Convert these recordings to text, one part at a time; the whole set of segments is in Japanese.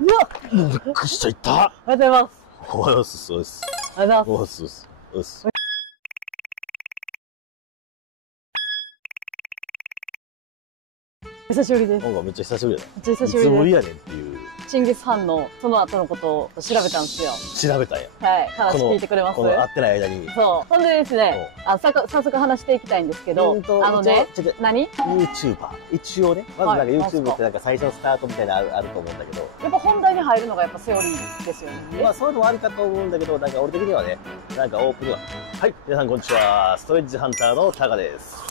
うわびっくりした、いった。おはようございます。おはようございます。おはようございます。おはようございます。久しぶりです。なんかめっちゃ久しぶりだね。めっちゃ久しぶりです。いつぶりやねんっていう。チンギス・ハンのその後のことを調べたんですよ。調べたんや。はい。話聞いてくれます？この会ってない間に。そう。ほんでですね、早速話していきたいんですけど、何 ?YouTuber。一応ね、まずなんか YouTube ってなんか最初のスタートみたいなのあると思うんだけど。やっぱ本題に入るのがやっぱセオリーですよね。まあそういうのもあるかと思うんだけど、なんか俺的にはね、なんかオープンは。はい、皆さんこんにちは。ストレッジハンターのタカです。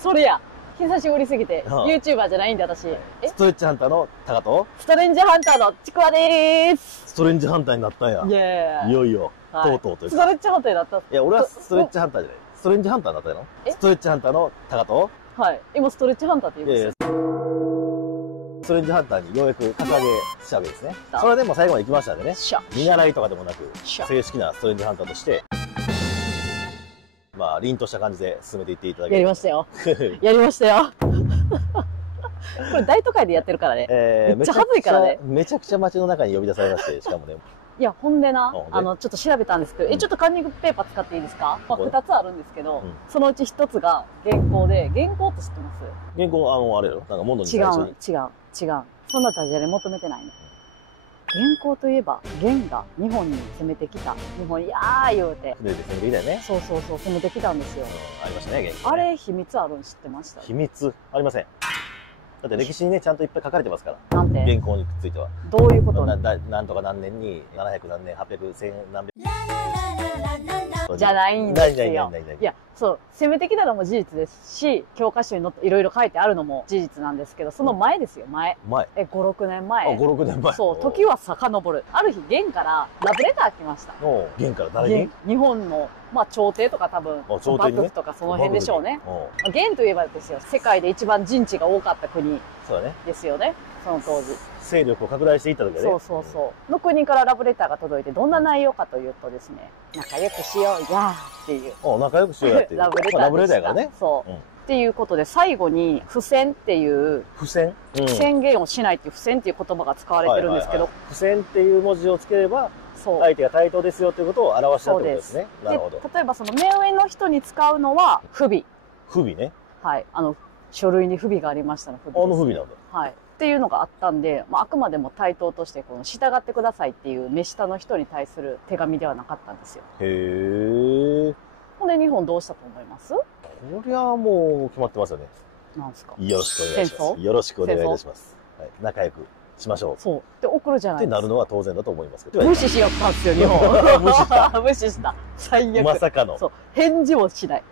それや。久しぶりすぎて、YouTuber じゃないんで私。ストレッジハンターのタカと、ストレンジハンターのちくわでーす。ストレンジハンターになったんや。いよいよ、とうとうというか。ストレッジハンターになったんすか？いや、俺はストレッジハンターじゃない。ストレンジハンターになったの？ストレッジハンターのタカと、はい。今ストレッジハンターって言いました。ストレンジハンターにようやく格上げしたわけですね。それでも最後まで行きましたんでね。見習いとかでもなく、正式なストレンジハンターとして、まあ、凛とした感じで進めていっていただける。やりましたよ。やりましたよ。これ大都会でやってるからね。めっちゃ恥ずいからね。めちゃくちゃ街の中に呼び出されまして、しかもね。いや、ほんでな、ちょっと調べたんですけど、ちょっとカンニングペーパー使っていいですか？まあ、2つあるんですけど、そのうち1つが原稿で、原稿って知ってます？原稿、あれよ。なんかモノに最初に。違う。そんなダジャレ求めてないの。原稿といえば、元が日本に攻めてきた。日本、いやー言うて。攻めてきたよね。そう、攻めてきたんですよ。ありましたね、原稿。あれ、秘密あるん知ってました？秘密ありません。だって歴史にね、ちゃんといっぱい書かれてますから。なんて？原稿については。どういうこと？なんとか何年に、700何年、800、1000何百。じゃないんですよ。いや、そう、攻めてきたのも事実ですし、教科書にいろいろ書いてあるのも事実なんですけど、その前ですよ、前。5、6年前。5、6年前。そう、時は遡る。ある日、元からラブレター来ました。元から誰に？日本の、まあ、朝廷とか多分、幕府とかその辺でしょうね。元といえばですよ、世界で一番陣地が多かった国ですよね。その当時。勢力を拡大していった時はね。そう。の国からラブレターが届いて、どんな内容かというとですね、仲良くしようやっていう。仲良くしようやっていう。ラブレターからね。そう。っていうことで、最後に、不戦っていう、宣言をしないっていう、不戦っていう言葉が使われてるんですけど、不戦っていう文字をつければ、相手が対等ですよということを表したってことですね。なるほど。例えばその目上の人に使うのは、不備。不備ね。はい。書類に不備がありましたの不備。不備なんだ。はい。っていうのがあったんで、あくまでも対等として、従ってくださいっていう目下の人に対する手紙ではなかったんですよ。へー。ほんで日本どうしたと思います？こりゃもう決まってますよね。なんですか？よろしくお願いします。よろしくお願いいたします。はい。仲良くしましょう。そう。で、送るじゃないですか。ってなるのは当然だと思いますけど。無視しよったんですよ、日本。無視した。無視した。最悪。まさかの。そう。返事もしない。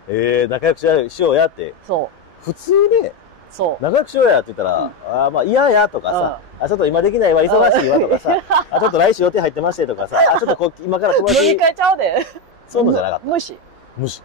仲良くしようやって。そう。普通ね、そう。仲良くしようやって言ったら、まあ嫌やとかさ、ちょっと今できないわ、忙しいわとかさ、ちょっと来週予定入ってましてとかさ、ちょっと今から友達。飲み会ちゃうで。そういうのじゃなかった。無視。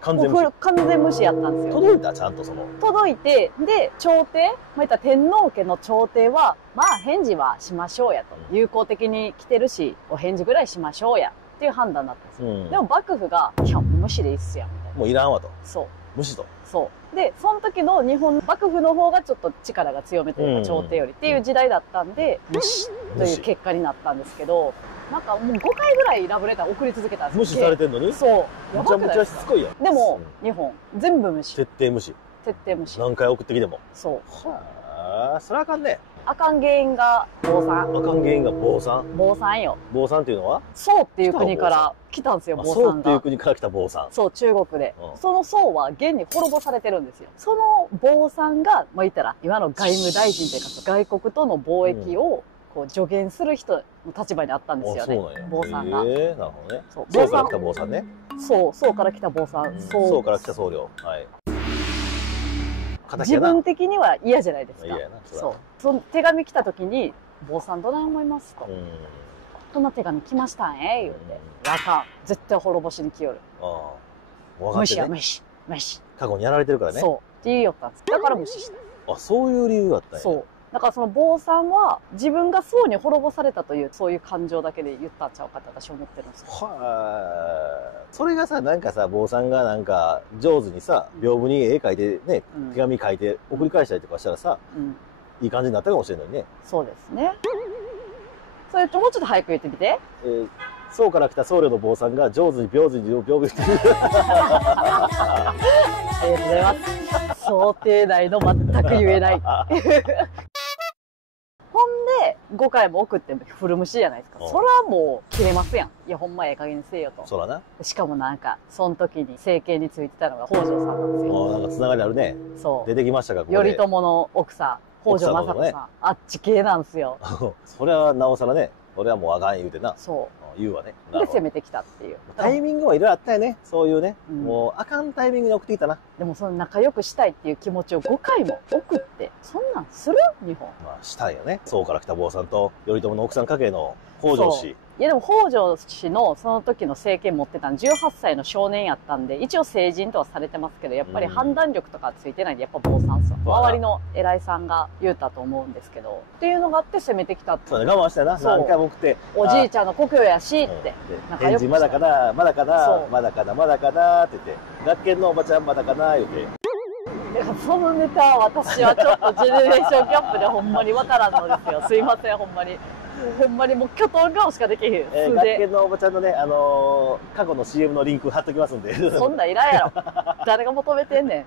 完全無視。完全無視やったんですよ。届いたちゃんと届いて、で、朝廷、言った天皇家の朝廷は、まあ返事はしましょうやと。友好的に来てるし、お返事ぐらいしましょうや。っていう判断だったんですよ。でも幕府が、いや、無視でいいっすやん、みたいな。もういらんわと。そう。無視と。そう。で、その時の日本幕府の方がちょっと力が強めというか、朝廷よりっていう時代だったんで、無視という結果になったんですけど、なんかもう5回ぐらいラブレター送り続けたんですよ。無視されてんのに？そう。めちゃめちゃしつこいやん。でも、日本、全部無視。徹底無視。徹底無視。何回送ってきても。そう。はぁ、それあかんね。あかん原因が坊さん。あかん原因が坊さん。坊さんよ。坊さんっていうのは？宋っていう国から来たんですよ、坊さんが。宋っていう国から来た坊さん。そう、中国で。その宋は現に滅ぼされてるんですよ。その坊さんが、まあ言ったら、今の外務大臣というか、外国との貿易を、助言する人の立場にあったんですよね。坊さんが。なるほどね。宋から来た坊さんね。そう、宋から来た坊さん。宋から来た僧侶。はい。自分的には嫌じゃないですか。そう。その手紙来た時に、坊さんどない思いますと。こんな手紙来ましたん言うて。あかん。絶対滅ぼしに来よる。無視や無視。無視。過去にやられてるからね。そう。って言いよったんです。だから無視した。そういう理由だったんや。そう。だからその坊さんは自分が宋に滅ぼされたというそういう感情だけで言ったんちゃうかって私は思ってるんですよ。はぁ。それがさ、なんかさ、坊さんがなんか上手にさ、屏風に絵描いてね、手紙書いて送り返したりとかしたらさ、いい感じになったかもしれないね。そうですね。それもうちょっと早く言ってみて。宋から来た僧侶の坊さんが上手に屏風に屏風に。ありがとうございます。想定内の全く言えない。ほんで、5回も送って古虫じゃないですか。そらもう切れますやん。いや、ほんまええ加減にせえよと。そうだな。しかもなんか、その時に政権についてたのが北条さんなんですよ。なんかつながりあるね。そう。出てきましたか、ここで。頼朝の奥さん、北条政子さん。あっち系なんですよ。それはなおさらね、俺はもうあかん言うてな。そう。言うわね。で、攻めてきたっていう。タイミングはいろいろあったよね。そういうね。もう、あかんタイミングに送ってきたな。でも、その仲良くしたいっていう気持ちを5回も送って、そんなんする日本。まあ、したいよね。宋から来た坊さんと、頼朝の奥さん家系の北条氏。いやでも北条氏のその時の政権持ってたの18歳の少年やったんで、一応成人とはされてますけど、やっぱり判断力とかついてないんで、やっぱ坊さんっすわ。周りの偉いさんが言うたと思うんですけど、っていうのがあって攻めてきたって。そうね、我慢したよな。何回も送って。おじいちゃんの故郷やしって。返事まだかな、まだかな、まだかな、まだかなって言って、学研のおばちゃんまだかな言うて。そのネタは私はちょっとジェネレーションギャップでほんまに渡らんのですよ。すいません、ほんまに。ほんまにもう巨頭顔しかできへん。学研のおばちゃんのね、過去の CM のリンク貼っときますんで。そんなんいらんやろ。誰が求めてんねん。っ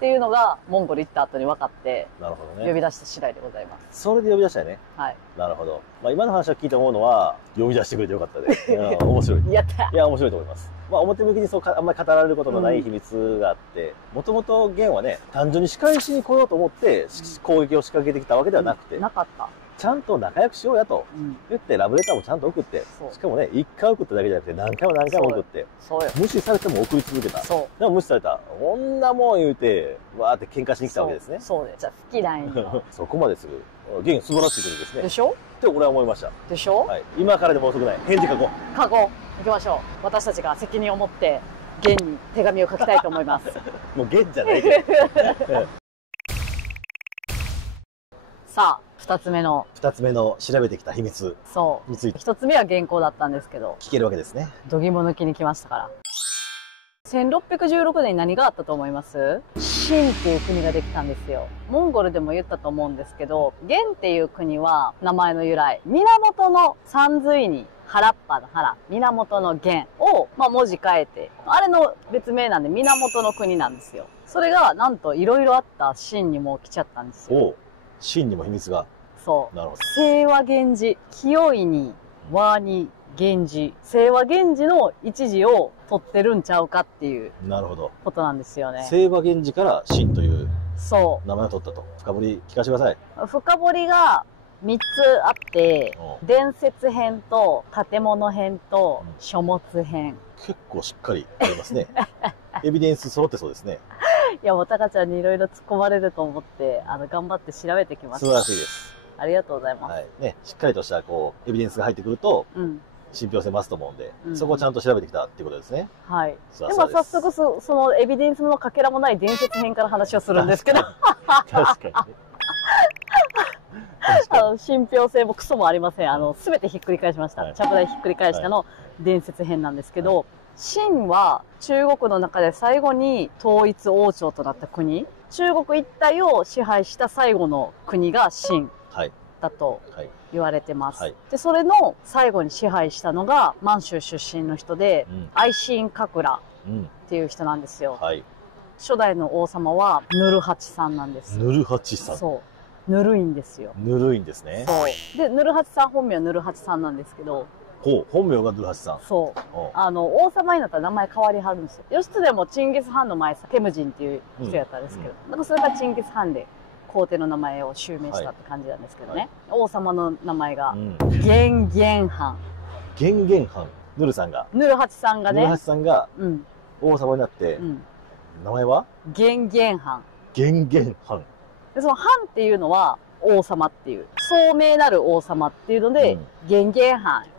ていうのが、モンゴル行った後に分かって、なるほどね。呼び出した次第でございます。それで呼び出したよね。はい。なるほど。まあ今の話を聞いて思うのは、呼び出してくれてよかったで。面白い。やった。いや、面白いと思います。まあ表向きにあんまり語られることのない秘密があって、もともと元はね、単純に仕返しに来ようと思って、攻撃を仕掛けてきたわけではなくて。なかった。ちゃんと仲良くしようやと言ってラブレターもちゃんと送って、しかもね、1回送っただけじゃなくて何回も何回も送って、無視されても送り続けた。でも無視された。こんなもん言うて、わーって喧嘩しに来たわけですね。そうね。じゃあ好きなんよ。そこまでする。元素晴らしい国ですね。でしょって俺は思いました。でしょはい。今からでも遅くない。返事書こう。書こう。行きましょう。私たちが責任を持って、元に手紙を書きたいと思います。もう元じゃないけど。さあ、二つ目の調べてきた秘密。そう。について。一つ目は原稿だったんですけど。聞けるわけですね。度肝抜きに来ましたから。1616年に何があったと思います？秦っていう国ができたんですよ。モンゴルでも言ったと思うんですけど、元っていう国は名前の由来、源の三髄に原っぱの原、源の元を、文字変えて、あれの別名なんで源の国なんですよ。それがなんと色々あった秦にも来ちゃったんですよ。秦にも秘密が。そう。なるほど。清和源氏、清いに和に源氏、清和源氏の一字を取ってるんちゃうかっていう。なるほど。ことなんですよね。清和源氏から秦という名前を取ったと。深掘り聞かせてください。深掘りが3つあって、伝説編と建物編と書物編。結構しっかりありますね。エビデンス揃ってそうですね。いや、もうタカちゃんにいろいろ突っ込まれると思って、頑張って調べてきました。素晴らしいです。ありがとうございます。はい。ね、しっかりとした、エビデンスが入ってくると、信憑性増すと思うんで、そこをちゃんと調べてきたっていうことですね。はい。で、早速そのエビデンスのかけらもない伝説編から話をするんですけど。確かにね。信憑性もクソもありません。すべてひっくり返しました。ちゃぶ台ひっくり返したの伝説編なんですけど、秦は中国の中で最後に統一王朝となった国。中国一帯を支配した最後の国が秦だと言われてます。で、それの最後に支配したのが満州出身の人で、愛新覚羅っていう人なんですよ。初代の王様はヌルハチさんなんです。ヌルハチさん。そう。ぬるいんですよ。ぬるいんですね。そう。で、ヌルハチさん本名はヌルハチさんなんですけど、本名がヌルハチさん。そう。王様になったら名前変わりはるんですよ。義経もチンギス・ハンの前さ、テムジンっていう人やったんですけど、なんかそれがチンギス・ハンで皇帝の名前を襲名したって感じなんですけどね。王様の名前が、元元藩。元元藩。ヌルさんが。ヌルハチさんがね。ヌルハチさんが、王様になって、名前は元元藩。元元藩。で、その藩っていうのは王様っていう、聡明なる王様っていうので、元元藩って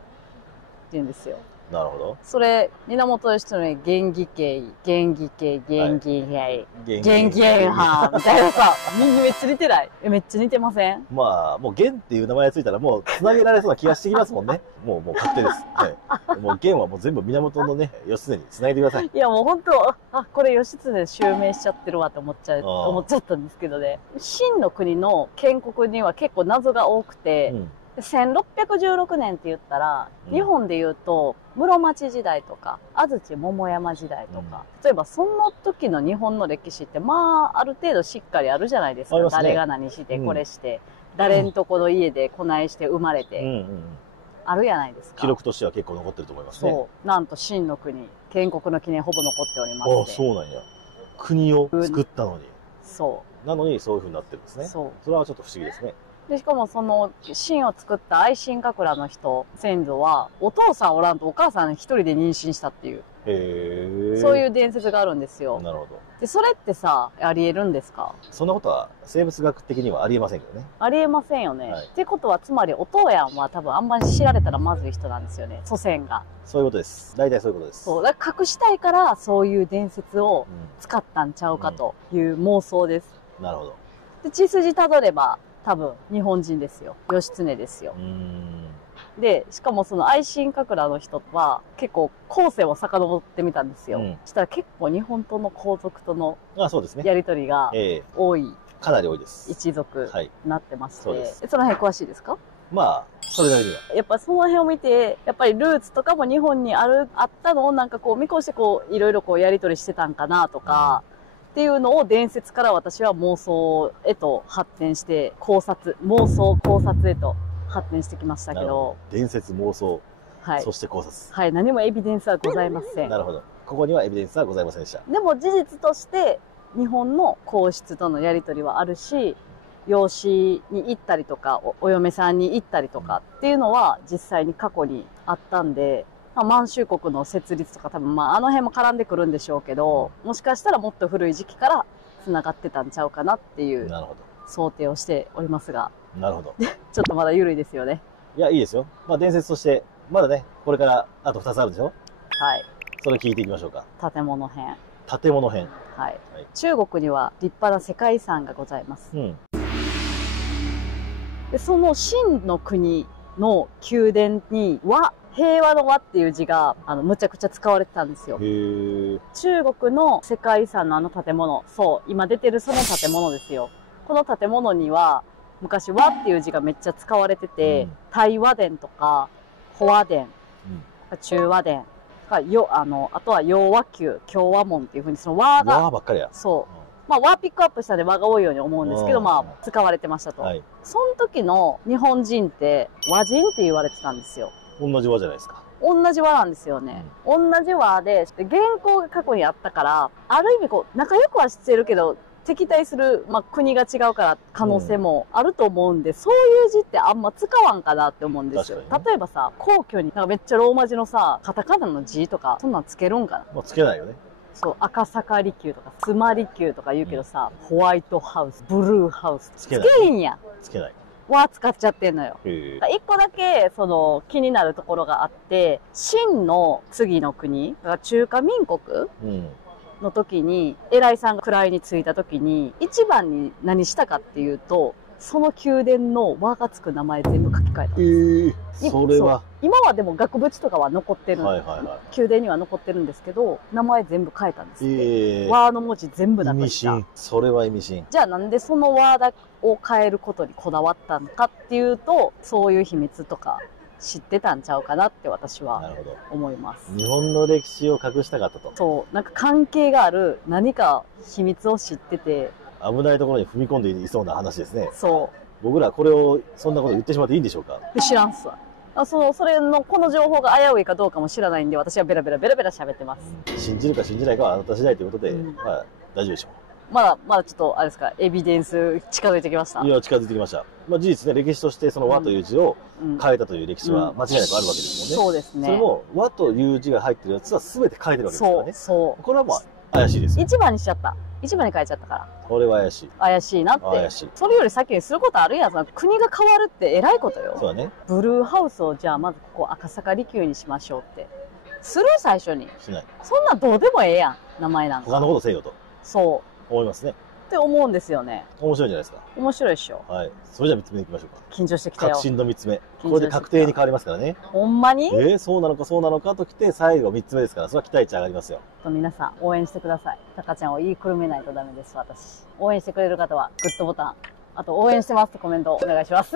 言うんですよ。なるほど。それ、源義経の元義系、元義系、元義系、元義藩みたいなさ、めっちゃ似てない？めっちゃ似てません？まあ、もう元っていう名前がついたらもう繋げられそうな気がしてきますもんね。もう確定です。はい。もう元はもう全部源のね、義経に繋いでください。いやもう本当、これ義経で襲名しちゃってるわって思っちゃったんですけどね。秦の国の建国には結構謎が多くて、1616年って言ったら、日本で言うと室町時代とか安土桃山時代とか、例えばその時の日本の歴史ってまあある程度しっかりあるじゃないですか。誰が何してこれして、誰んとこの家でこないして生まれて、あるやないですか。記録としては結構残ってると思いますね。そう。なんと秦の国、建国の記念ほぼ残っておりまして。ああ、そうなんや。国を作ったのに。そう。なのにそういう風になってるんですね。そう。それはちょっと不思議ですね。で、しかもその、秦を作った愛新覚羅の人、先祖は、お父さんおらんとお母さん一人で妊娠したっていう。そういう伝説があるんですよ。なるほど。で、それってさ、あり得るんですか？そんなことは生物学的にはありえませんけどね。ありえませんよね。はい、ってことは、つまりお父やんは多分あんまり知られたらまずい人なんですよね。祖先が。そういうことです。大体そういうことです。そう。だから隠したいから、そういう伝説を使ったんちゃうかという妄想です。なるほど。で、血筋たどれば、多分日本人ですよ。義経ですよ。で、しかもその愛新覚羅の人は結構後世を遡ってみたんですよ。そしたら結構日本との皇族とのやりとりが多い。かなり多いです。一族になってまして。はい、その辺詳しいですか？まあ、それなりには。やっぱその辺を見て、やっぱりルーツとかも日本にあったのをなんかこう見越してこういろいろこうやりとりしてたんかなとか、っていうのを伝説から私は妄想へと発展して妄想考察へと発展してきましたけど。伝説、妄想、はい、そして考察。はい、何もエビデンスはございません。なるほど。ここにはエビデンスはございませんでした。でも事実として日本の皇室とのやりとりはあるし、養子に行ったりとか お嫁さんに行ったりとかっていうのは実際に過去にあったんで、満州国の設立とか多分あの辺も絡んでくるんでしょうけど、もしかしたらもっと古い時期から繋がってたんちゃうかなっていう想定をしておりますが。なるほど。ちょっとまだ緩いですよね。いや、いいですよ。まあ伝説として、まだね、これからあと2つあるでしょ？はい。それ聞いていきましょうか。建物編。建物編。はい。中国には立派な世界遺産がございます。で、その秦の国の宮殿には、平和の和っていう字が、むちゃくちゃ使われてたんですよ。中国の世界遺産の建物。そう、今出てるその建物ですよ。この建物には、昔和っていう字がめっちゃ使われてて、大和殿とか、保和殿、中和殿、あとは陽和宮、共和門っていうふうにその和が、和ばっかりや。そう。まあ和ピックアップしたんで和が多いように思うんですけど、まあ使われてましたと。はい、その時の日本人って和人って言われてたんですよ。同じ和じゃないですか。同じ和なんですよね。同じ和で、原稿が過去にあったから、ある意味こう、仲良くはしてるけど、敵対する、国が違うから可能性もあると思うんで、そういう字ってあんま使わんかなって思うんですよ。例えばさ、皇居になんかめっちゃローマ字のさ、カタカナの字とか、そんなんつけるんかな？もうつけないよね。そう、赤坂離宮とか、須磨離宮とか言うけどさ、ホワイトハウス、ブルーハウス、つけへんやん。つけない。は使っちゃってんのよ。一個だけ、気になるところがあって、秦の次の国、中華民国の時に、偉いさんが位についた時に、一番に何したかっていうと、その宮殿の和がつく名前全部書き換えたんです。それは今はでも額縁とかは残ってる、宮殿には残ってるんですけど、名前全部変えたんですって。和の文字全部なくした。意味深。それは意味深。じゃあなんでその和を変えることにこだわったのかっていうと、そういう秘密とか知ってたんちゃうかなって私は思います。日本の歴史を隠したかったと。そう。なんか関係がある何か秘密を知ってて、危ないところに踏み込んでいそうな話ですね。そう。僕らこれをそんなこと言ってしまっていいんでしょうか？知らんっすわ。それの、この情報が危ういかどうかも知らないんで、私はベラベラ喋ってます。信じるか信じないかはあなた次第ということで、まあ大丈夫でしょう。まだちょっと、あれですか、エビデンス近づいてきました？いや、近づいてきました。まあ事実ね、歴史としてその和という字を変えたという歴史は間違いなくあるわけですもんね。そうですね。それも和という字が入ってるやつは全て変えてるわけですからね。そう。これはまあ怪しいです。一番にしちゃった。一番に変えちゃったから。これは怪しい。怪しいなって。怪しい。それより先にすることあるやん。国が変わるって偉いことよ。そうだね。ブルーハウスをじゃあまずここ赤坂離宮にしましょうって。する？最初に。しない。そんなどうでもええやん。名前なんか。他のことせよと。そう。思いますね。って思うんですよね。面白いじゃないですか。面白いっしょ。はい。それじゃあ3つ目いきましょうか。緊張してきたよ。確信の3つ目。これで確定に変わりますからね。ほんまに？そうなのかそうなのかときて、最後3つ目ですから、それは期待値上がりますよ。皆さん、応援してください。タカちゃんを言いくるめないとダメです、私。応援してくれる方は、グッドボタン。あと、応援してますってコメントお願いします。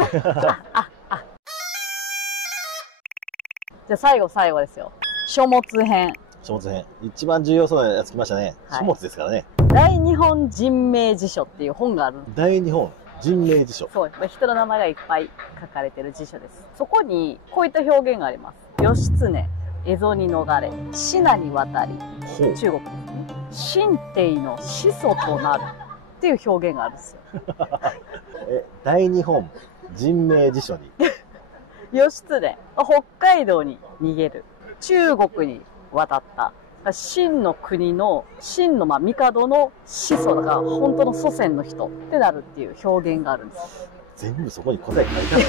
じゃあ最後ですよ。書物編。書物編。一番重要そうなやつ来ましたね。書物ですからね。大日本人名辞書っていう本がある。大日本人名辞書。そう。人の名前がいっぱい書かれてる辞書です。そこにこういった表現があります。義経、蝦夷に逃れ、信に渡り、中国ですね。神帝の始祖となるっていう表現があるんですよ。大日本人名辞書に。義経、北海道に逃げる。中国に渡った。秦の国の、秦の帝の始祖だから本当の祖先の人ってなるっていう表現があるんです。全部そこに答え書いて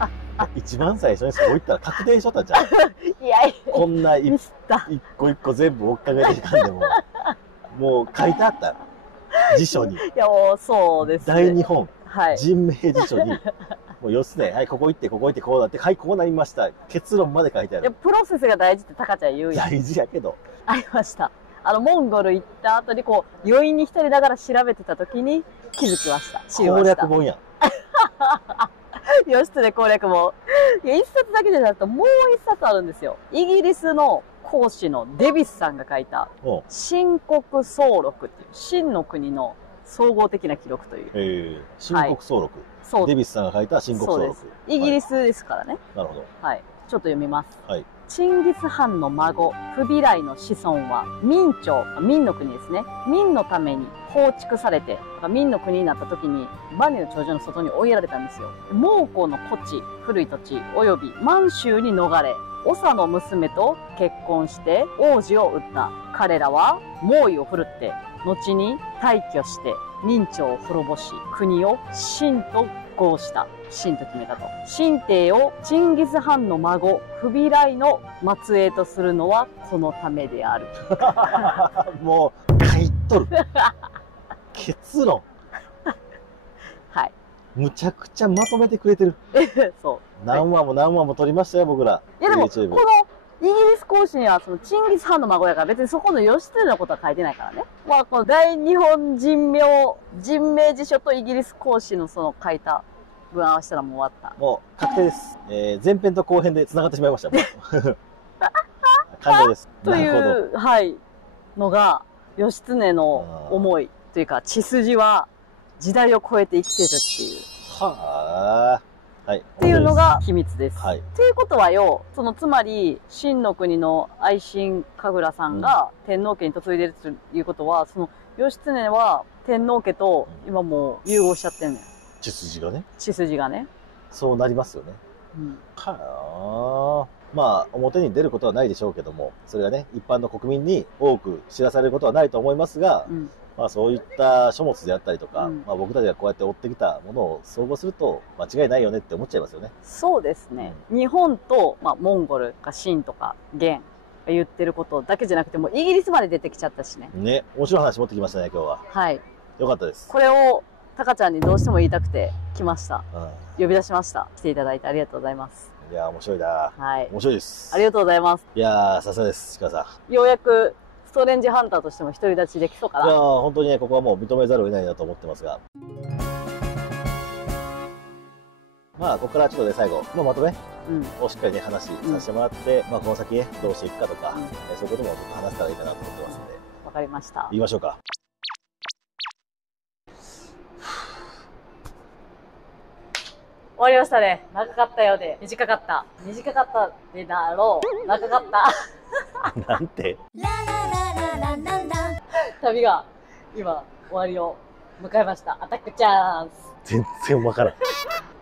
ある。一番最初にそこ行ったら確定しとったんじゃん。いやいや。こんな一個一個全部追っかけていかんでも、もう書いてあった。辞書に。いやもうそうですね。大日本人名辞書に。もう義経、はい、ここ行って、こうなって、はい、こうなりました。結論まで書いてある。プロセスが大事ってタカちゃん言うやん。大事やけど。ありました。モンゴル行った後に余韻に浸りながら調べてた時に気づきました。攻略本やん。義経攻略本。いや、一冊だけじゃなくて、もう一冊あるんですよ。イギリスの講師のデビスさんが書いた、新国総録っていう、秦の国の総合的な記録という。新国総録。そう。デビスさんが書いた新国総録。イギリスですからね。なるほど。はい。ちょっと読みます。はい。チンギス・ハンの孫、フビライの子孫は、明朝、明の国ですね。明のために放逐されて、明の国になった時に、万里の長城の外に追いやられたんですよ。蒙古の古地、古い土地、及び満州に逃れ、長の娘と結婚して王子を撃った。彼らは猛威を振るって、後に退去して、明朝を滅ぼし、国を秦と号した。秦と決めたと。秦帝をチンギス・ハンの孫、フビライの末裔とするのはこのためである。もう、書いとる。結論。はい。むちゃくちゃまとめてくれてる。そう。何話も撮りましたよ、僕ら。いやでも、このイギリス講師にはそのチンギス・ハンの孫やから別にそこの義経のことは書いてないからね。まあ、この大日本人名辞書とイギリス講師のその書いた文合わせたらもう終わった。もう確定です。前編と後編で繋がってしまいました。完了です。という、はい、のが、義経の思いというか、血筋は時代を超えて生きてるっていう。はぁ。はい。っていうのが秘密です。はい。ということはよ、つまり、秦の国の愛新神楽さんが天皇家に嫁いでるということは、その義経は天皇家と今もう融合しちゃってんねん。血筋がね。血筋がね。そうなりますよね。うん。はぁ。まあ、表に出ることはないでしょうけども、それがね、一般の国民に多く知らされることはないと思いますが、まあそういった書物であったりとか、まあ僕たちがこうやって追ってきたものを総合すると間違いないよねって思っちゃいますよね。そうですね。日本と、まあモンゴルか秦とか元が言ってることだけじゃなくてもイギリスまで出てきちゃったしね。ね、面白い話持ってきましたね、今日は。はい。よかったです。これをタカちゃんにどうしても言いたくて来ました。呼び出しました。来ていただいてありがとうございます。いやー面白いな。はい。面白いです。ありがとうございます。いやーさすがです、鹿さん。ようやくストレンジハンターとしても独り立ちできそうかな。いやー本当にね、ここはもう認めざるを得ないなと思ってますが。まあ、ここからちょっとね、最後、まとめをしっかりね、話させてもらって、まあ、この先ね、どうしていくかとか、そういうこともちょっと話せたらいいかなと思ってますんで。わかりました。言いましょうか。終わりましたね。長かったようで、短かった。短かったでだろう。長かった。なんて旅が今終わりを迎えました。アタックチャンス。全然わからん。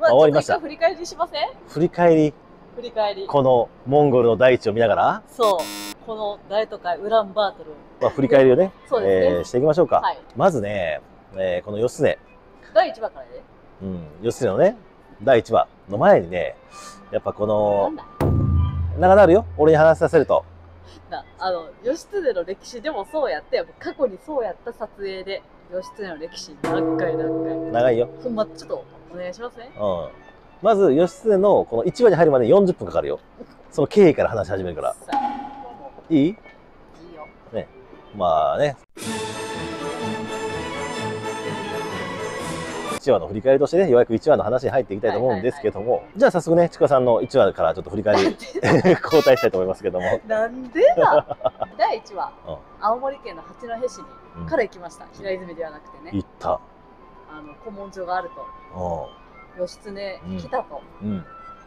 まあ、終わりました。振り返りしません？振り返り。振り返り。このモンゴルの大地を見ながら。そう。この大都会ウランバートル。まあ振り返りをね。そうですね。していきましょうか。はい、まずね、この義経。第1話からね。義経のね、第1話の前にね、やっぱこの、長なるよ。俺に話させると。義経の歴史でもそうやって、過去にそうやった撮影で、義経の歴史何回。長いよ。ちょっとお願いしますね。まず、義経のこの1話に入るまで40分かかるよ。その経緯から話し始めるから。いい？いいよ。ね。まあね。1話の振り返りとしてね、ようやく1話の話に入っていきたいと思うんですけども、じゃあ早速ね、ちくわさんの1話からちょっと振り返り交代したいと思いますけども。なんでだ第1話、青森県の八戸市にから行きました。平泉ではなくてね。行った。古文書があると。義経来たと。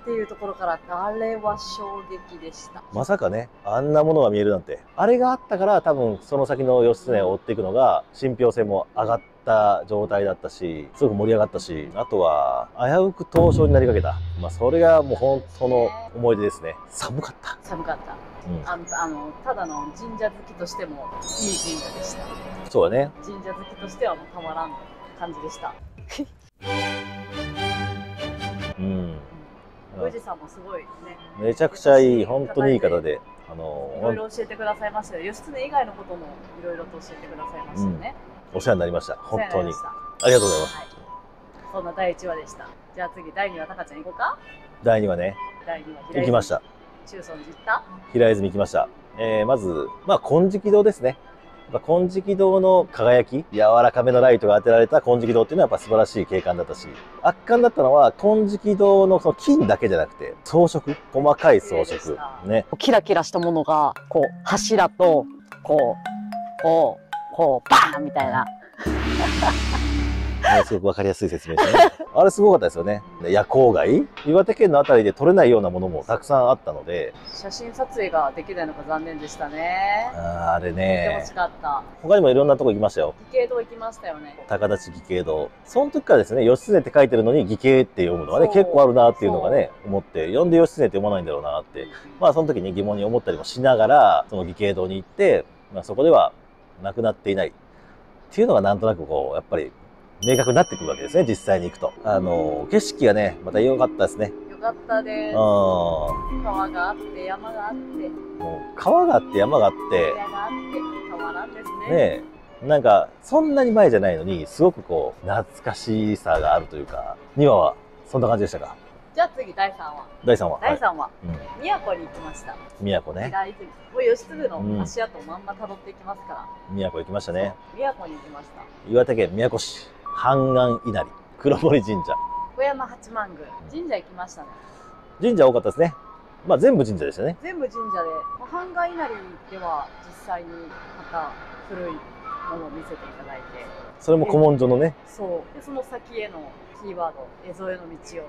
っていうところから、あれは衝撃でした。まさかね、あんなものが見えるなんて。あれがあったから、多分その先の義経を追っていくのが、信憑性も上がった状態だったし、すごく盛り上がったし、あとは、危うく凍傷になりかけた。まあ、それがもう本当の思い出ですね。寒かった。寒かった。ただの神社好きとしても、いい神社でした。そうだね。神社好きとしてはもうたまらん感じでした。富士山もすごいね。めちゃくちゃいい、本当にいい方で。いろいろ教えてくださいましたよ。義経以外のこともいろいろと教えてくださいましたね。お世話になりました。本当に。ありがとうございます。そんな第1話でした。じゃあ次、第2話、たかちゃん行こうか。第2話ね。第2話、行きました。中尊寺行った？平泉行きました。まず、金色堂ですね。金色堂の輝き、柔らかめのライトが当てられた金色堂っていうのはやっぱ素晴らしい景観だったし、圧巻だったのは金色堂のその金だけじゃなくて、装飾、細かい装飾。ね。キラキラしたものが、こう、柱と、こう、バーンみたいな。すごくわかりやすい説明ですね。あれすごかったですよね。夜光貝、岩手県のあたりで撮れないようなものもたくさんあったので。写真撮影ができないのが残念でしたね。あれね。見てほしかった。他にもいろんなとこ行きましたよ。義兄堂行きましたよね。高立義兄堂。その時からですね、義経って書いてるのに義兄って読むのはね、結構あるなっていうのがね、思って、読んで義経って読まないんだろうなって。まあその時に疑問に思ったりもしながら、その義兄堂に行って、そこでは亡くなっていない。っていうのがなんとなくこう、やっぱり、明確になってくるわけですね、実際に行くと。景色がね、また良かったですね。良かったです。川があって、山があって。もう川があって、山があって。部屋があって、たまらんですね。ねえ。なんか、そんなに前じゃないのに、すごくこう、懐かしさがあるというか、2話はそんな感じでしたか。じゃあ次、第3話。第3話。第3話。宮古に行きました。宮古ね。もう義経の足跡をまんま辿っていきますから。宮古行きましたね。宮古に行きました。岩手県宮古市。半岸稲荷、黒堀神社。小山八幡宮。神社行きましたね。神社多かったですね。全部神社でしたね。全部神社で。半岸稲荷では実際にまた古いものを見せていただいて。それも古文書のね。そう。で、その先へのキーワード、江添の道を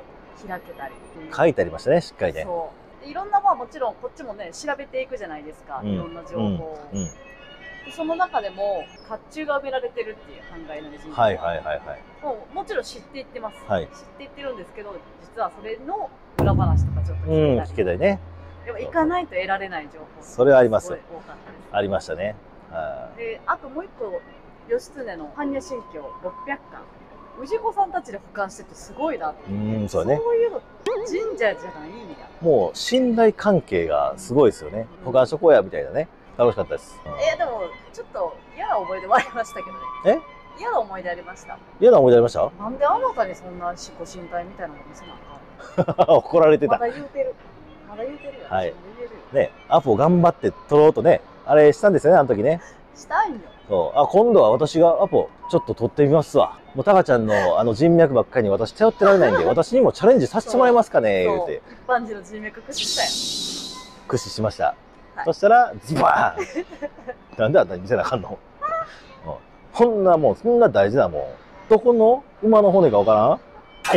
開けたり。書いてありましたね、しっかりね。そう。でいろんなもちろんこっちもね、調べていくじゃないですか。いろんな情報を。その中でも甲冑が埋められてるっていう半岸稲荷神社。もちろん知っていってます。知っていってるんですけど、実はそれの裏話とかちょっと聞けたりね。でも行かないと得られない情報。それはあります。ありましたね。で、あともう一個、義経の般若心経600巻。氏子さんたちで保管しててすごいなって。そういうの神社じゃないみたいな。もう信頼関係がすごいですよね。保管しとこうやみたいなね。楽しかったです。でも、ちょっと嫌な思い出もありましたけどね。嫌な思い出ありました。嫌な思い出ありました？なんであなたにそんなご神体みたいなの見せなあかん？怒られてた。まだ言うてる。まだ言うてるよ。はい。ね、アポ頑張って取ろうとね、あれしたんですよね、あの時ね。したいよ。そう。今度は私がアポちょっと取ってみますわ。もうタカちゃんの人脈ばっかりに私頼ってられないんで、私にもチャレンジさせてもらえますかね、言うて。一般人の人脈駆使したよ。駆使しました。そしたら、ズバーンなんであんなに見せなあかんの？こんなもん、そんな大事なもん。どこの馬の骨かわからん？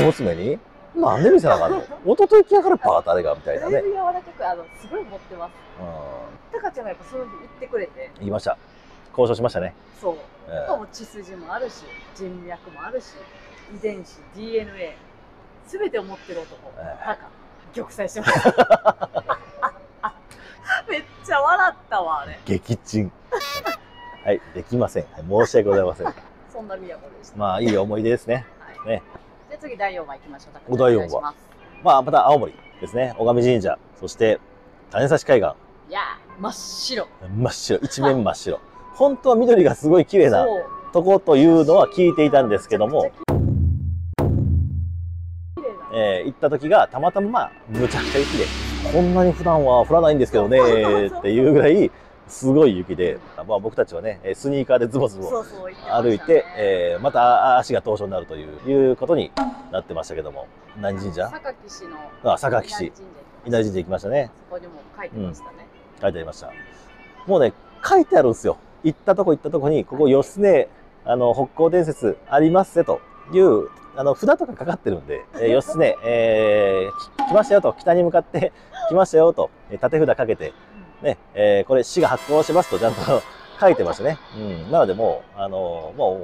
小娘になんで見せなあかんの？一昨日来やがるパーってあれがみたいなね。だいぶ柔らかく、すごい持ってます。タカちゃんがやっぱその日行ってくれて。言いました。交渉しましたね。そう。も血筋もあるし、人脈もあるし、遺伝子、DNA、すべてを持ってる男。タカ、玉砕しました。めっちゃ笑ったわ、あれ。撃沈。はい、できません。申し訳ございません。そんな宮古でした。いい思い出ですね。ね。じゃあ次、第4話行きましょう。第4話。また青森ですね。小上神社。そして、種差海岸。いや真っ白。真っ白。一面真っ白。本当は緑がすごい綺麗なとこというのは聞いていたんですけども、行った時がたまたまむちゃくちゃ雪で、こんなに普段は降らないんですけどねっていうぐらい、すごい雪で、まあ、僕たちはねスニーカーでズボズボ歩いて、また足が凍傷になるということになってましたけども、何神社？榊市の榊市稲荷神社行きましたね。そこにも書いてましたね。書いてありました。もうね書いてあるんですよ。行ったとこにここ義経北港伝説ありますぜという札とかかかってるんで、義経、来ましたよと、北に向かって来ましたよと、立て札かけて、ね、これ市が発行しますとちゃんと書いてましたね。なのでもう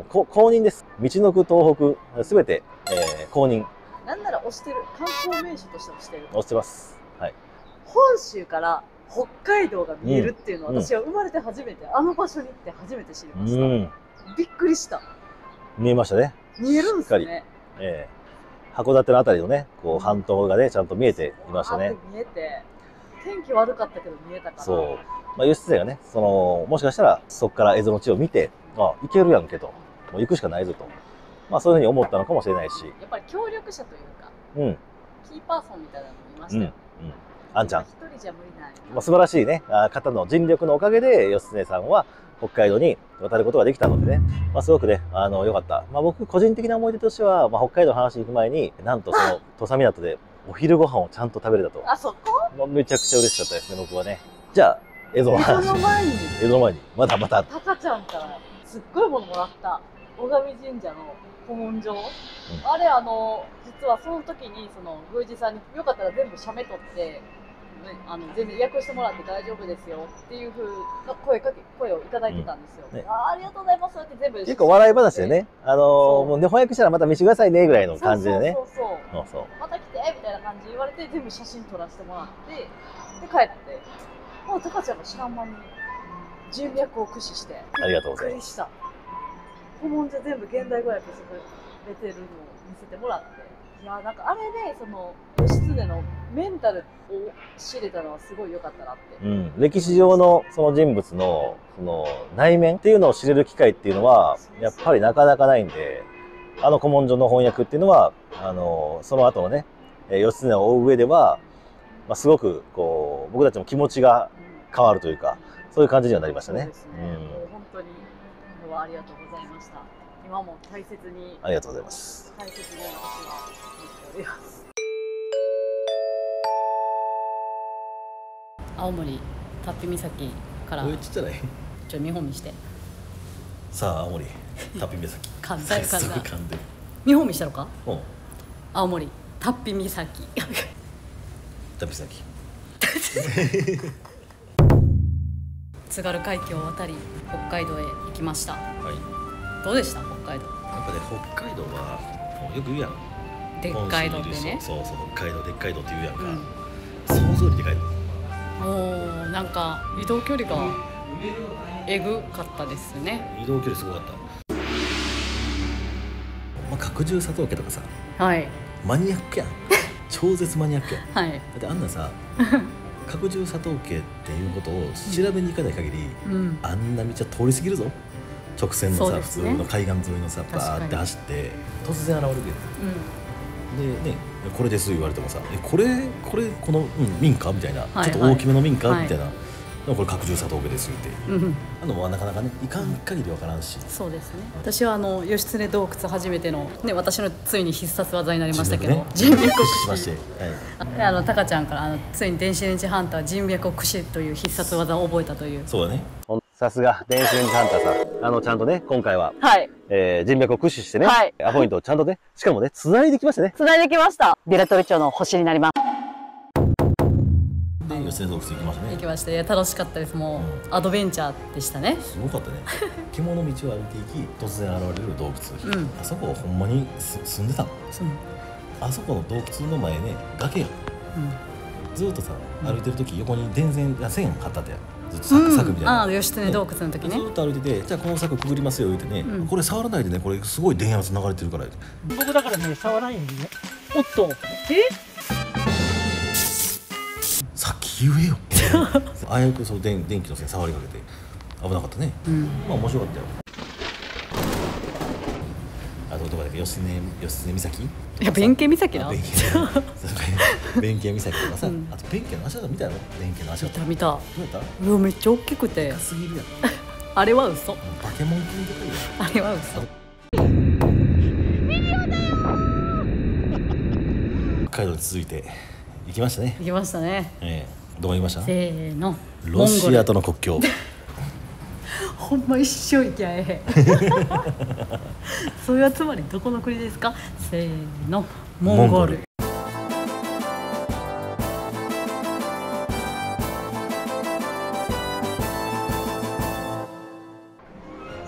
公認です。道のく東北すべて、公認。なんなら推してる、観光名所として推してる。推してます。はい。本州から北海道が見えるっていうのは、私は生まれて初めて、あの場所に行って初めて知りました。びっくりした。見えましたね。見えるんですね。函館のあたりのね、こう半島がね、ちゃんと見えていましたね。見えて、天気悪かったけど見えたから。そう。まあ、義経がね、もしかしたらそこから蝦夷の地を見て、あ、行けるやんけと、もう行くしかないぞと。まあそういうふうに思ったのかもしれないし。やっぱり協力者というか、キーパーソンみたいなのいましたよ。あんちゃん。一人じゃ無理ない。まあ素晴らしいね、方の尽力のおかげで、義経さんは北海道に渡ることができたのでね、まあすごくね、良かった。まあ僕個人的な思い出としては、まあ北海道の話に行く前に、なんと土佐港でお昼ご飯をちゃんと食べれたと。あ、そこ？まあめちゃくちゃ嬉しかったですね、僕はね。じゃあ、江戸の話。江戸の前に。江戸の前に。また。タカちゃんからすっごいものもらった。小上神社の古文書。あれ実はその時に宮司さんによかったら全部写メ撮って。全然予約してもらって大丈夫ですよっていう風な声をいただいてたんですよ。ありがとうございますって全部結構笑い話でね、もうね翻訳したらまた見せてくださいねぐらいの感じでね。そうまた来てみたいな感じで言われて全部写真撮らせてもらってで帰ってもうタカちゃんが知らん間に人脈を駆使してありがとうございます。古文書全部現代語訳してくれてるのを見せてもらって。いやなんかあれで義経のメンタルを知れたのはすごい良かったなって、歴史上のその人物の内面っていうのを知れる機会っていうのはやっぱりなかなかないんで、古文書の翻訳っていうのはその後のね義経を追う上では、まあ、すごくこう僕たちも気持ちが変わるというか、そういう感じにはなりましたね。もう本当に今日はありがとうございました。今も大切にありがとうございます。大切に私は見ております。青森龍飛岬からちっちゃない見本見して。さあ青森龍飛岬噛んで見本見したのか。青森龍飛岬龍飛岬津軽海峡を渡り北海道へ行きました。どうでした北海道？やっぱね北海道はよく言うやん。でっかい道ってね。そう北海道でっかい道って言うやんか。想像よりでかいの。もうなんか移動距離がえぐかったですね。移動距離すごかった。まあ角獣佐藤家とかさ。マニアックやん。超絶マニアックやん。だってあんなさ。角獣佐藤家っていうことを調べに行かない限り、あんな道は通り過ぎるぞ。直線のさ、普通の海岸沿いのさバーって走って突然現れるけど、でねこれです言われてもさこの民家みたいな、ちょっと大きめの民家みたいな、これ角獣佐藤家です言って、なかなかねいかん限りわからんし。そうですね。私は義経洞窟初めてのね、私のついに必殺技になりましたけど、人脈を駆使しまして、タカちゃんからついに電子レンジハンター人脈を駆使という必殺技を覚えたという。そうだね。さすが電子レンジハンターさん、ちゃんとね今回は人脈を駆使してね、アポイントをちゃんとね、しかもね繋いできましたね。繋いできました。平取町の星になります。で義経洞窟行きましたね。行きました。いや楽しかったです。もうアドベンチャーでしたね。すごかったね。獣道を歩いていき突然現れる洞窟、あそこはほんまに住んでたの。あそこの洞窟の前ね崖や、ずっとさ歩いてる時横に線張ったってやん。ずっと柵みたいな。義経洞窟の時ね。ずっと歩いてて、じゃあこの柵くぐりますよ言うてね、これ触らないでね、これすごい電圧流れてるから僕だからね触らないんでね。おっとさっき言えよあやくその電気の線触りかけて危なかったね。まあ面白かったよ。あとどこだっけ、義経岬。いや弁慶岬な。弁慶岬とかさ、あと弁慶の足跡見たよ。弁慶の足跡見た。どうやった？うわめっちゃ大きくて。すぎるやん。あれは嘘。バケモン君とかいいよ。あれは嘘。北海道に続いて行きましたね。行きましたね。どこ行きました？せーの。ロシアとの国境。ほんま一生行きゃえへん。それはつまりどこの国ですか？せーの。モンゴル。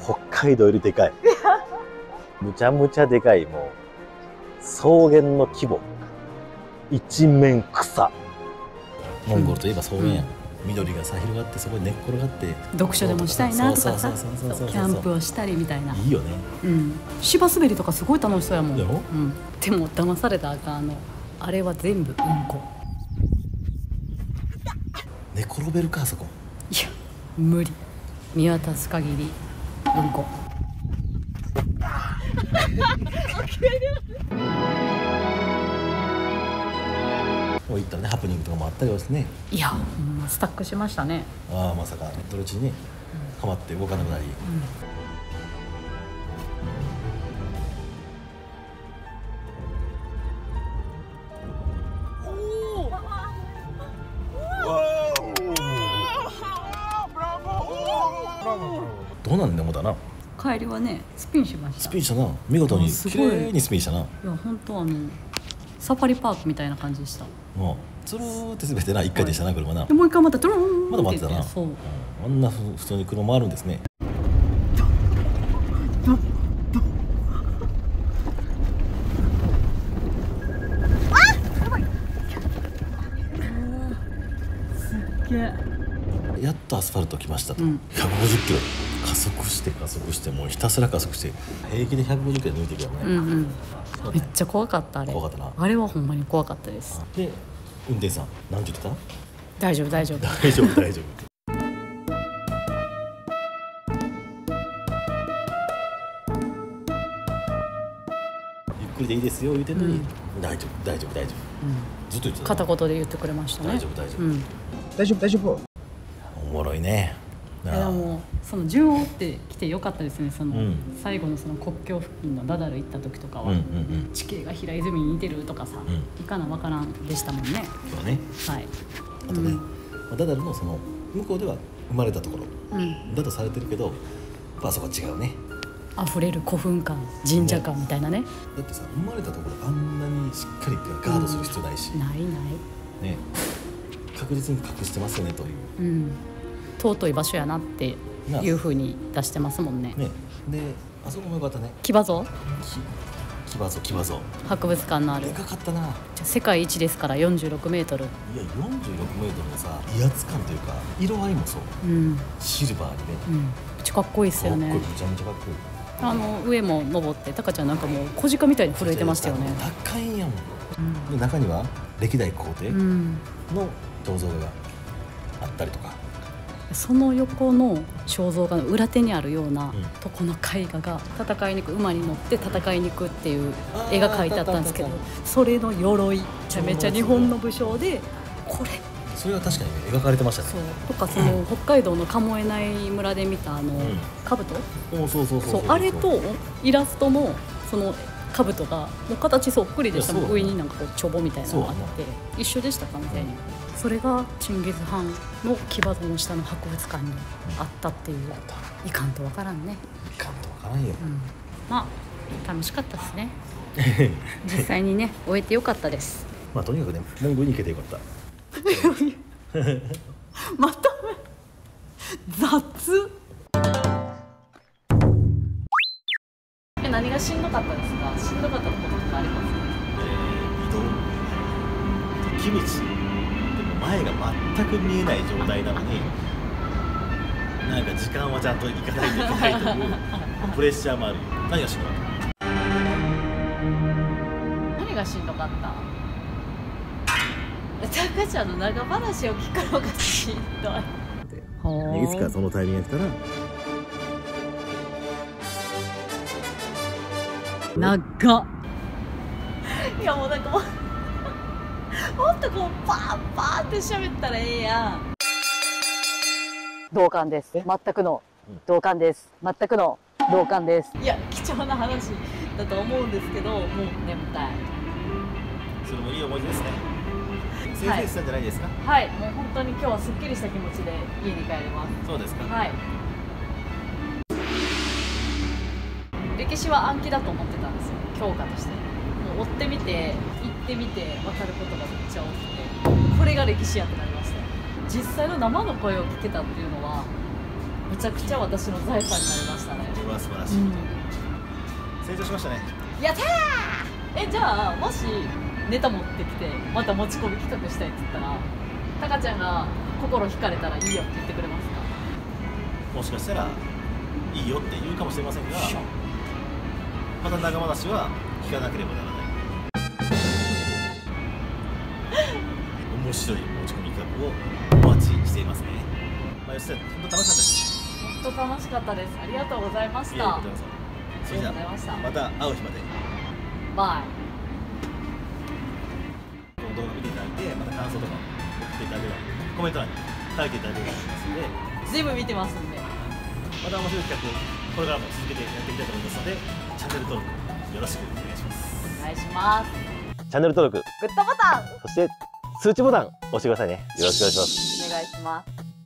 北海道よりでかい。むちゃむちゃでかい。もう草原の規模、一面草。モンゴルといえば草原やん。緑がさ広がって、そこに寝っ転がって読書でもしたいなとかさ、キャンプをしたりみたいな。いいよね。芝滑りとかすごい楽しそうやもん。でも騙されたらあかん。あれは全部うんこ。寝転べるか、そこ。いや無理。見渡す限りうんこ。もう行ったらね、ハプニングとかもあったりはですね。いやスタックしましたね。ああ、まさか泥地にねはまって動かなくなり、どうなんでもだな。帰りはねスピンしました。スピンしたな。見事に綺麗にスピンしたな。いや本当サファリパークみたいな感じでした。もうつるーって滑ってな、一回でしたな、車な。もう一回またトゥルーンまだ回ってたな。そう、あんな普通に車回るんですね。やっとアスファルト来ましたと。150キロ加速してもうひたすら加速して平気で150キロ抜いていくよね。めっちゃ怖かった。あれ怖かったな。あれはほんまに怖かったです。で運転手さん何て言ってた？大丈夫大丈夫大丈夫大丈夫。ゆっくりでいいですよ言うてんのに、大丈夫大丈夫大丈夫、ずっと言ってた。片言で言ってくれましたね。大丈夫大丈夫、大丈夫大丈夫。おもろいね。いやもうその順を追ってきてよかったですね。その、最後のその国境付近のダダル行った時とかは、地形が平泉に似てるとかさ、いかなわからんでしたもんね。そうね。はい。あとね、ダダルのその向こうでは生まれたところだとされてるけど、あそこは違うね。溢れる古墳館、神社館みたいなね。だってさ、生まれたところあんなにしっかりガードする必要ないし、ないね、確実に隠してますよねという、尊い場所やなっていうふうに出してますもんね。で、あそこもよかったね。騎馬像博物館のある。でかかったな。世界一ですから46メートル。いや、46メートルのさ、威圧感というか色合いもそう、シルバーにね、めっちゃかっこいいですよね。めちゃめちゃかっこいい。上も登ってタカちゃんなんかもう小鹿みたいに震えてましたよね。高いんやもん、で中には歴代皇帝の銅像があったりとか、その横の肖像画の裏手にあるようなとこの絵画が戦いに行く馬に乗って戦いに行くっていう絵が描いてあったんですけど、それの鎧めちゃめちゃ日本の武将で、これそれは確かに描かれてましたね。そうとか、その北海道の鴨江内村で見た兜、そうあれとイラストのその兜がもう形そっくりでしたもん。上になんかこうチョボみたいなのがあって一緒でした完全に。それがチンギス・ハンの騎馬像の下の博物館にあったっていう。いかんとわからんね。いかんとわからんよ、まあ楽しかったですね。実際にね終えてよかったです。まあとにかくね、モンゴルに行けてよかった。また雑。何がしんどかったですか？しんどかったこととかありますか？移動、雪道でも前が全く見えない状態なのに、なんか時間はちゃんと行かないといけないというプレッシャーもある。何がしんどかった？何がしんどかった？タカちゃんの長話を聞くのがしんどい。いつかそのタイミングが来たら長っ。いやもうなんかもっとこうパーンパーンって喋ったらええやん。同感です。全くの同感です。全くの同感です。いや貴重な話だと思うんですけど、もう眠たい。それもいい思い出ですね。先生したんじゃないですか。はい、もう本当に今日はすっきりした気持ちで家に帰ります。そうですか。はい。歴史は暗記だと思ってたんですよ、教科として。もう追ってみて行ってみて分かることがめっちゃ多くて、これが歴史やってなりました。実際の生の声を聞けたっていうのはめちゃくちゃ私の財産になりましたね。これは素晴らしい、成長しましたね。やったー。じゃあもしネタ持ってきてまた持ち込み企画したいって言ったら、タカちゃんが心惹かれたらいいよって言ってくれますか？もしかしたらいいよって言うかもしれませんが、また長話は聞かなければならない。面白い持ち込み企画をお待ちしていますね。まあ、吉田さん、本当楽しかったです。本当楽しかったです。ありがとうございました。それじゃあまた会う日まで。バイ。この動画見ていただいて、また感想とか送っていただければ、コメント欄に書いていただければと思いますので、全部見てますんで、また面白い企画をこれからも続けてやっていきたいと思いますので、チャンネル登録よろしくお願いします。お願いします。チャンネル登録、グッドボタン、そして通知ボタン押してくださいね。よろしくお願いします。お願いします。